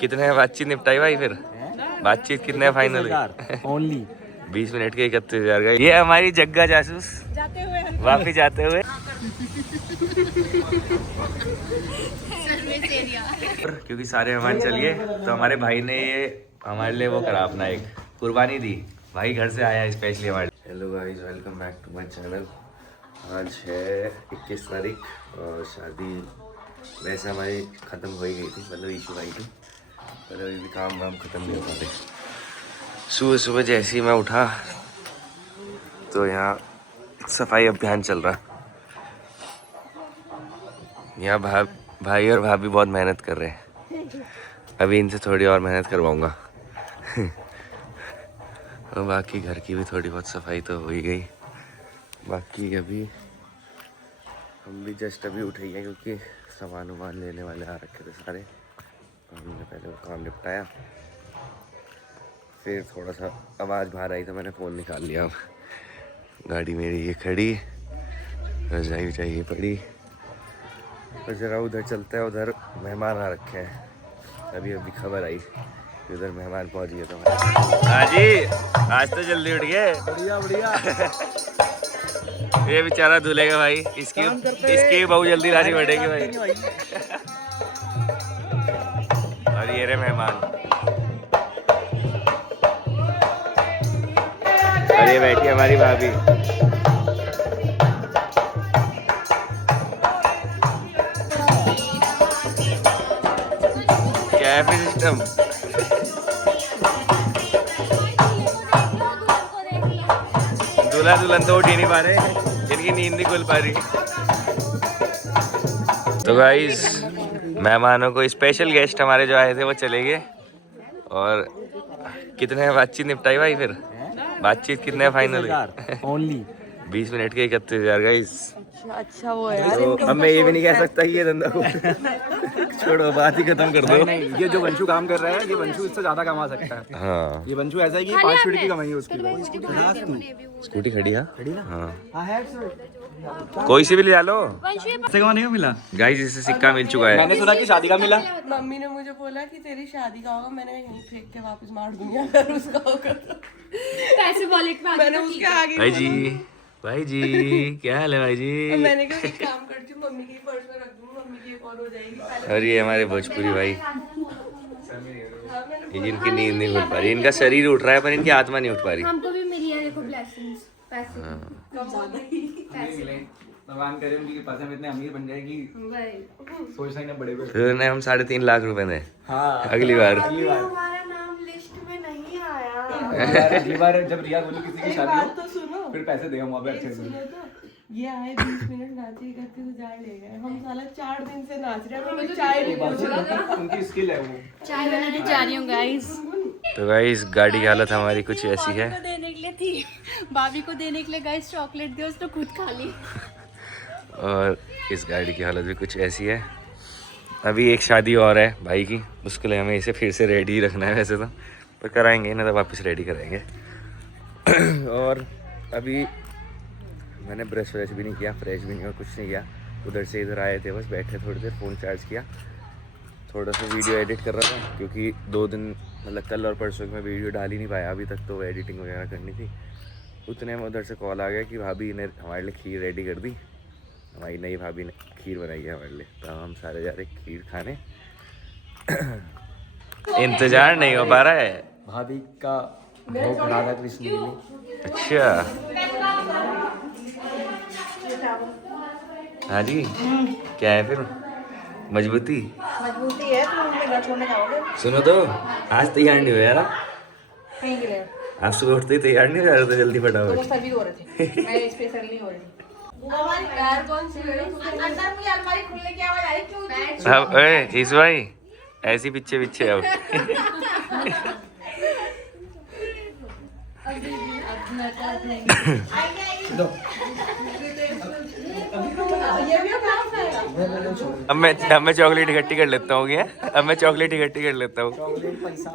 कितने बातचीत निपटाई भाई फिर? बातचीत कितने फाइनल? ओनली 20 मिनट के 31,000 का। ये हमारी जग्गा जासूस जाते हुए वापिस जाते हुए। क्योंकि सारे मेहमान चल गए तो हमारे भाई ने ये हमारे लिए वो करा, अपना एक कुर्बानी दी। भाई घर से आया स्पेशली हमारे। Hello guys, welcome back to my channel. आज है 21 तारीख और शादी वैसे हमारी ख़त्म हो ही गई थी, मतलब इशू आई थी, पर अभी भी काम वाम ख़त्म नहीं हो पाते। सुबह सुबह जैसे ही मैं उठा तो यहाँ सफाई अभियान चल रहा है। यहाँ भाई और भाभी बहुत मेहनत कर रहे हैं। अभी इनसे थोड़ी और मेहनत करवाऊँगा। और बाकी घर की भी थोड़ी बहुत सफाई तो हो ही गई। बाकी अभी हम भी जस्ट अभी उठे हैं क्योंकि सामान वामान लेने वाले आ रखे थे सारे। हमने पहले वो काम निपटाया, फिर थोड़ा सा आवाज़ बाहर आई तो मैंने फ़ोन निकाल लिया। अब गाड़ी मेरी ये खड़ी, रजाई वजाई पड़ी और ज़रा उधर चलते हैं। उधर मेहमान आ रखे हैं। अभी खबर आई कि उधर मेहमान पहुंच गए। तो हाँ जी, आज तो जल्दी उठ गए। बढ़िया बढ़िया। ये बेचारा धुलेगा भाई, इसकी बहुत जल्दी राजी बढ़ेगी भाई। और ये रहे मेहमान, और ये बैठी हमारी भाभी। क्या है फिर सिस्टम? दूल्हा दुल्हन तो उठ ही नहीं पा रहे, इनकी नींद नहीं खुल पा रही। तो गाइस, मेहमानों को स्पेशल गेस्ट हमारे जो आए थे वो चले गए। और कितने बातचीत निपटाई भाई फिर? बातचीत कितने फाइनल? ओनली 20 मिनट के 31,000 गाइस। अच्छा वो यार, तो अब मैं ये भी नहीं कह सकता ये धंधा छोड़ो, बात ही खत्म कर दो। नहीं, ये जो वंशु काम कर रहा है, ये वंशु इससे ज्यादा कमा सकता है। हाँ, ये वंशु ऐसा है कि 5 फीट की कमाई है उसकी। स्कूटी खड़ी है। खड़ी ना? हाँ, कोई सी भी ले लो। पैसे कमाने का मिला गाइस, इससे सिक्का मिल चुका है। मैंने सुना कि शादी का मिला। मम्मी ने मुझे बोला कि तेरी शादी का होगा, मैंने यहीं फेंक के वापस मार दूंगी अगर उसका होगा तो। पैसे वॉलेट में मैंने उसके आगे भाई जी क्या हाल है भाई जी? मैंने कहा एक काम करती हूँ, मम्मी की पर्स में रख दूंगी, मम्मी की एक और हो जाएगी। और ये हमारे भोजपुरी भाई, ये जिनकी नींद नहीं उठ पा रही, इनका शरीर उठ रहा है पर इनकी आत्मा नहीं उठ पा रही। हमको भी मिली है, देखो ब्लेसिंग्स, पैसे भगवान करे उनकी कृपा से हम इतने अमीर बन जाए कि सोच सकते बड़े बड़े। फिर उन्हें हम 3.5 लाख रुपए दें। हाँ, अगली बार। हमारा नाम लिस्ट में नहीं आया। अगली बार जब रिया बोली किसी की शादी तो हो सुनो, फिर पैसे देगा वहाँ पे अच्छे सुनो से। तो ये आए 20 मिनट नाचे करते तो जाए ले गए। हम साला 4 दिन से नाच रहे हैं, हमें चाय नहीं पहुंचा। उनकी स्किल है वो। चाय बनाने जा रही हूँ गाइस। तो गाइस, गाड़ी की हालत हमारी कुछ ऐसी है। देने के लिए थी, भाभी को देने के लिए गाइस चॉकलेट दी, उसने खुद खा ली। और इस गाड़ी की हालत भी कुछ ऐसी है। अभी एक शादी और है भाई की, उसके लिए हमें इसे फिर से रेडी ही रखना है वैसे तो, पर कराएंगे ना तो वापस रेडी कराएंगे। और अभी मैंने ब्रश व्रश भी नहीं किया, फ्रेश भी नहीं और कुछ नहीं किया। उधर से इधर आए थे, बस बैठे थोड़ी देर, फ़ोन चार्ज किया, थोड़ा सा वीडियो एडिट कर रहा था क्योंकि 2 दिन मतलब कल और परसों में वीडियो डाल ही नहीं पाया अभी तक, तो एडिटिंग वगैरह करनी थी। उतने में उधर से कॉल आ गया कि भाभी ने हमारे लिए खीर रेडी कर दी। हमारी नई भाभी ने खीर बनाई है हमारे लिए, तो हम सारे जा रहे खीर खाने। इंतजार नहीं हो पा रहा है। भाभी का भोग राधा कृष्ण के लिए। अच्छा, हाँ जी, क्या है फिर? मजबूती है, तुम घर छोड़ने जाओगे सुनो तो, आज तैयार नहीं हुआ यार। कहीं के लिए? आज सुबह उठते ही तैयार नहीं हो रहा था जल्दी फटाफट। वो सभी हो रहे थे, मैं स्पेशल नहीं हो रही थी। यार कौन सी अंदर मुझे अलमारी खुलने की आवाज आ रही क्यों? अब इस भाई ऐसी पीछे पीछे अब। अब मैं चॉकलेट इकट्ठी कर लेता हूँ। क्या? अब मैं चॉकलेट इकट्ठी कर लेता हूँ। चॉकलेट पैसा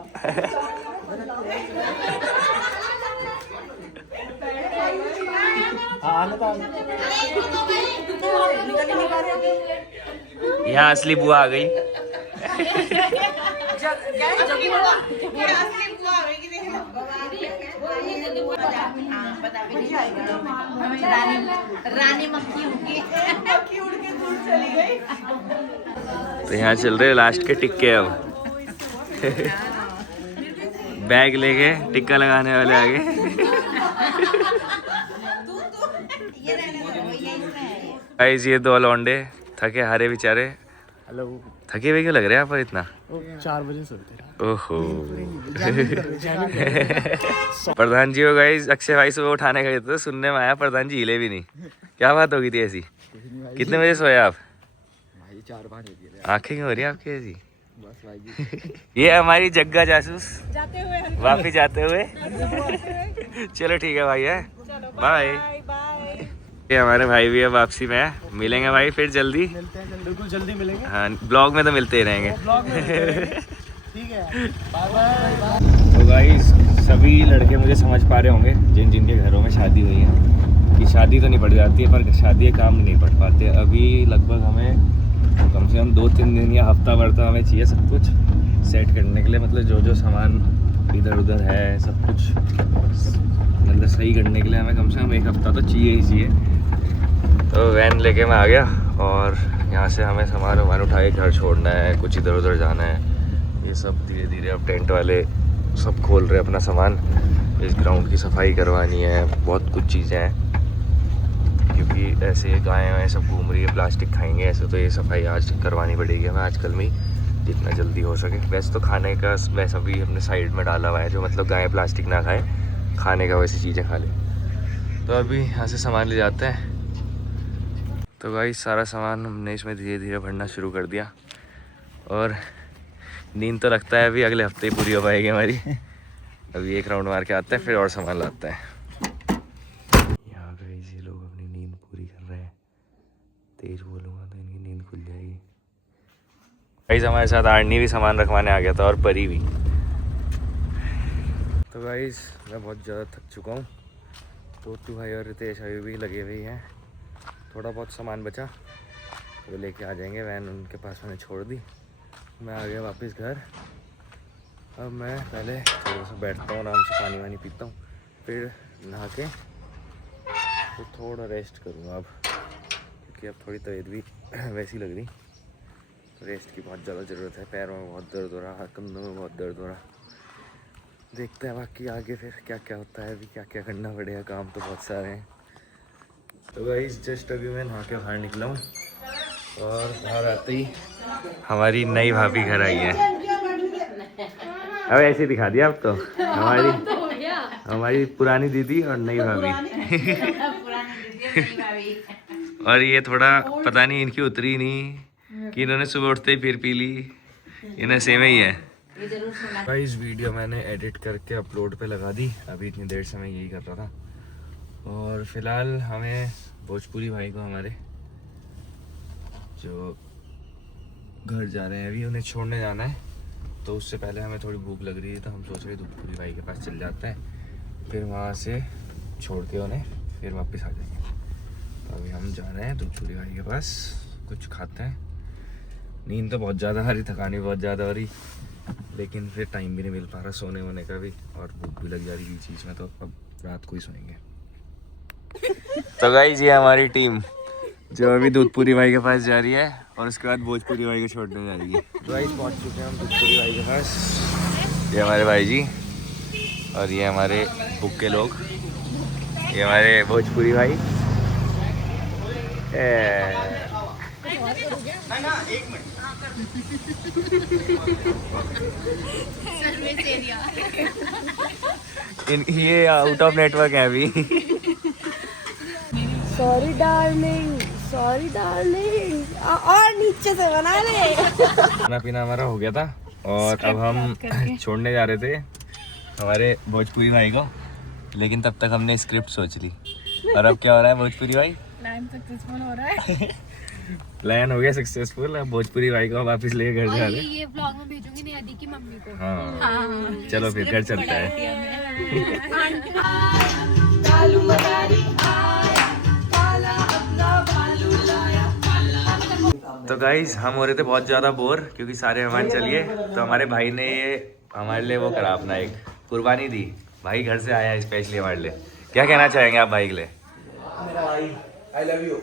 यहाँ असली बुआ आ गई। रानी मक्खी होगी। मक्खी उड़ के दूर चली गई। तो यहाँ चल रहे लास्ट के टिक्के अब। बैग लेके टिक्का लगाने वाले आगे। गाइस ये दो लौंडे थके हारे बेचारे। हेलो। थके हुए क्यों लग रहे हैं आप इतना? 4 बजे सोते हैं। ओहो। प्रधान जी हो गाइस, अक्षय भाई सुबह उठाने गए थे, सुनने में आया प्रधान जी हिले भी नहीं। क्या बात होगी थी ऐसी? कितने बजे सोए आप? भाई 4-5 हो गए। आंखें क्यों हो रही है आपकी ऐसी? बस भाई ये हमारी जग्गा जासूस जाते हुए वापिस जाते हुए। चलो ठीक है भाई, है बाय। बाय। ये हमारे भाई भी है वापसी में है। मिलेंगे भाई फिर जल्दी। मिलते हैं, बिल्कुल जल्दी मिलेंगे। हाँ ब्लॉग में तो मिलते ही रहेंगे। ब्लॉग में ठीक है, बाय बाय। तो गाइस सभी लड़के मुझे समझ पा रहे होंगे जिन जिनके घरों में शादी हुई है कि शादी तो नहीं पड़ जाती है पर शादी के काम नहीं पड़ पाते। अभी लगभग हमें कम से कम 2-3 दिन या हफ्ता भर तो हमें चाहिए सब कुछ सेट करने के लिए। मतलब जो सामान इधर उधर है सब कुछ मतलब सही करने के लिए हमें कम से कम 1 हफ्ता तो चाहिए ही चाहिए। तो वैन लेके मैं आ गया और यहाँ से हमें सामान उठा के घर छोड़ना है, कुछ इधर उधर जाना है। ये सब धीरे धीरे अब टेंट वाले सब खोल रहे अपना सामान। इस ग्राउंड की सफाई करवानी है, बहुत कुछ चीज़ें हैं क्योंकि ऐसे गायें वाएँ सब घूम रही है, प्लास्टिक खाएंगे ऐसे। तो ये सफाई आज करवानी पड़ेगी हमें आजकल में ही, जितना जल्दी हो सके। वैसे तो खाने का वैसा भी हमने साइड में डाला हुआ है, जो मतलब गायें प्लास्टिक ना खाए, खाने का वैसी चीज़ें खा ले। तो अभी यहाँ से सामान ले जाते हैं। तो भाई सारा सामान हमने इसमें धीरे धीरे भरना शुरू कर दिया और नींद तो लगता है अभी अगले हफ्ते ही पूरी हो पाएगी हमारी। अभी 1 राउंड मार के आते हैं फिर और सामान लाते हैं। यहाँ गए ये लोग अपनी नींद पूरी कर रहे हैं। तेज बोलूँगा तो इनकी नींद खुल जाएगी। गाइस हमारे साथ आर्नी भी सामान रखवाने आ गया था और परी भी। तो गाइस मैं बहुत ज़्यादा थक चुका हूँ। टोटू भाई और रितेश भाई भी लगे हुए हैं। थोड़ा बहुत सामान बचा वो लेके आ जाएंगे, वैन उनके पास मैंने छोड़ दी। मैं आ गया वापस घर। अब मैं पहले थोड़ा सा बैठता हूँ, आराम से पानी वानी पीता हूँ, फिर नहा के तो थोड़ा रेस्ट करूँगा अब, क्योंकि अब थोड़ी तबीयत भी वैसी लग रही। रेस्ट की बहुत ज़्यादा ज़रूरत है। पैरों में बहुत दर्द हो रहा, हाथ कंधों में बहुत दर्द हो रहा। देखते हैं बाकी आगे फिर क्या क्या होता है, अभी क्या क्या करना पड़ेगा, काम तो बहुत सारे हैं। तो गाइस जस्ट अभी मैं नहा के बाहर निकला हूँ और बाहर आते ही हमारी नई भाभी घर आई है। अब ऐसे दिखा दिया अब तो हमारी पुरानी दीदी और नई भाभी। और ये थोड़ा पता नहीं इनकी उतरी नहीं कि इन्होंने सुबह उठते ही फिर पी ली, ये नशे में ही है। गाइस वीडियो मैंने एडिट करके अपलोड पे लगा दी। अभी इतनी देर से मैं यही कर रहा था। और फिलहाल हमें भोजपुरी भाई को हमारे जो घर जा रहे हैं अभी उन्हें छोड़ने जाना है। तो उससे पहले हमें थोड़ी भूख लग रही है तो हम सोच रहे भोजपुरी भाई के पास चल जाते हैं, फिर वहाँ से छोड़ के उन्हें फिर वापस आ जाएंगे। तो अभी हम जा रहे हैं भोजपुरी भाई के पास, कुछ खाते हैं। नींद तो बहुत ज़्यादा आ रही, थकानी बहुत ज़्यादा हो रही, लेकिन फिर टाइम भी नहीं मिल पा रहा सोने वोने का भी, और भूख भी लग जा रही है चीज़ में। तो अब रात को ही सोएंगे। तो गाइस ये हमारी टीम जो अभी दूधपुरी भाई के पास जा रही है और उसके बाद भोजपुरी भाई को छोड़ने जा रही है। तो गाइस पहुंच चुके हैं हम दूधपुरी भाई के पास। ये हमारे भाई जी और ये हमारे बुक के लोग, ये हमारे भोजपुरी भाई। ये आउट ऑफ नेटवर्क है अभी। Sorry darling, sorry darling. और नीचे से बना ले। खाना पीना हमारा हो गया था और अब हम छोड़ने जा रहे थे हमारे भोजपुरी भाई को, लेकिन तब तक हमने स्क्रिप्ट सोच ली। और अब क्या हो रहा है भोजपुरी भाई? प्लान सक्सेसफुल हो रहा है। प्लान हो गया सक्सेसफुल। अब भोजपुरी भाई को वापस लेके घर जा रहे। ये व्लॉग में भेजूंगी नियति की मम्मी को। हाँ चलो फिर घर चलता है। तो गाइस हम हो रहे थे बहुत ज़्यादा बोर क्योंकि सारे मेहमान चलिए, तो हमारे भाई ने ये हमारे लिए वो करा अपना एक कुर्बानी दी। भाई घर से आया है स्पेशली हमारे लिए। क्या कहना चाहेंगे आप भाई के लिए? मेरा भाई आई लव यू।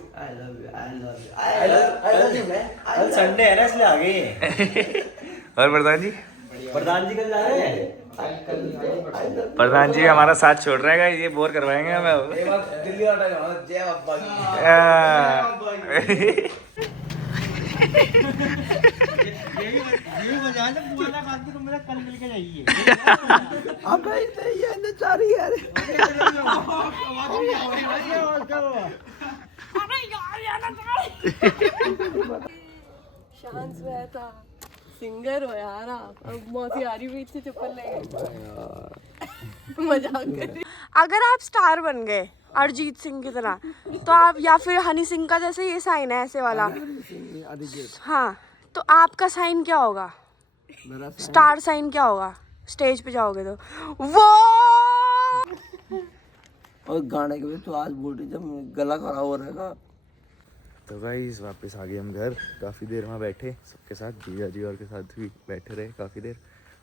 कल संडे है ना इसलिए आ गए। और प्रधान जी? प्रधान जी कल जा रहे हैं। प्रधान जी हमारा साथ छोड़ रहे हैं, ये बोर करवाएंगे हमें अब। दिल्ली वाला टाइम जय बाबा की। ये बजा ले बुआला खाते तो मेरा कल मिल के जाइए। अबे ये न चारी यार। शांत रहता सिंगर हो यार आप। अब मौसी आ रही हुई थी चप्पल लेके मजाक कर रही। अगर आप स्टार बन गए अरिजीत सिंह की तरह तो आप, या फिर हनी सिंह का जैसे ये साइन है ऐसे वाला, हाँ, तो आपका साइन क्या होगा? स्टार साइन क्या होगा? स्टेज पे जाओगे तो वो। और गाने के तो आज बोल रही जब गला खराब हो रहेगा। तो गाइस वापस आ गए हम घर। काफ़ी देर वहाँ बैठे सबके साथ, जीजा जी और के साथ भी बैठे रहे काफ़ी देर।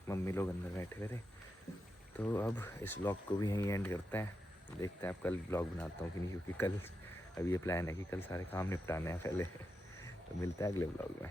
मम्मी लोग अंदर बैठे हुए थे। तो अब इस व्लॉग को भी यहीं एंड करते हैं। देखते हैं अब कल व्लॉग बनाता हूँ कि नहीं, क्योंकि कल अब ये प्लान है कि कल सारे काम निपटाने हैं पहले। तो मिलते हैं अगले व्लॉग में।